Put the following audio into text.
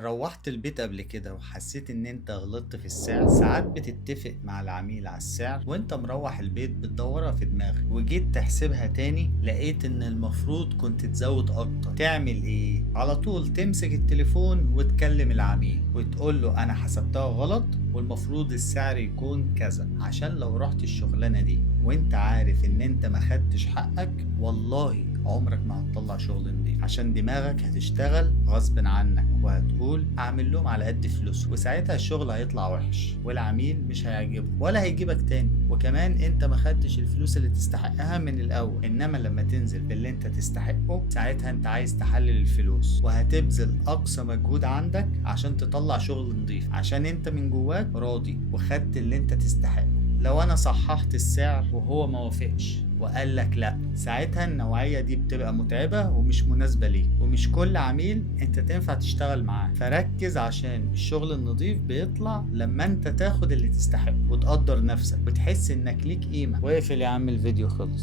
روّحت البيت قبل كده وحسيت إن أنت غلطت في السعر؟ ساعات بتتفق مع العميل على السعر وأنت مروّح البيت بتدوّرها في دماغك، وجيت تحسبها تاني لقيت إن المفروض كنت تزوّد أكتر، تعمل إيه؟ على طول تمسك التليفون وتكلم العميل وتقول له أنا حسبتها غلط والمفروض السعر يكون كذا، عشان لو رُحت الشغلانة دي وأنت عارف إن أنت ما خدتش حقك والله عمرك ما هتطلّع شغل نضيف، عشان دماغك هتشتغل غصبٍ عنك وهتقول أعمل لهم على قد فلوسهم، وساعتها الشغل هيطلع وِحِش والعميل مش هيعجبه ولا هيجيبك تاني، وكمان أنت ما خدتش الفلوس اللي تستحقها من الأول، إنما لمّا تنزل باللي أنت تستحقه ساعتها أنت عايز تحلل الفلوس وهتبذل أقصى مجهود عندك عشان تطلّع شغل نضيف، عشان أنت من جواك راضي وخدت اللي أنت تستحقه. لو أنا صحّحت السعر وهو ما وافقش وقال لك لأ، ساعتها النوعية دي بتبقى متعبة ومش مناسبة ليك، ومش كل عميل أنت تنفع تشتغل معاه، فركّز عشان الشغل النضيف بيطلع لمّا أنت تاخد اللي تستحقه وتقدّر نفسك وتحس إنك ليك قيمة. واقفل يا عم الفيديو خلص.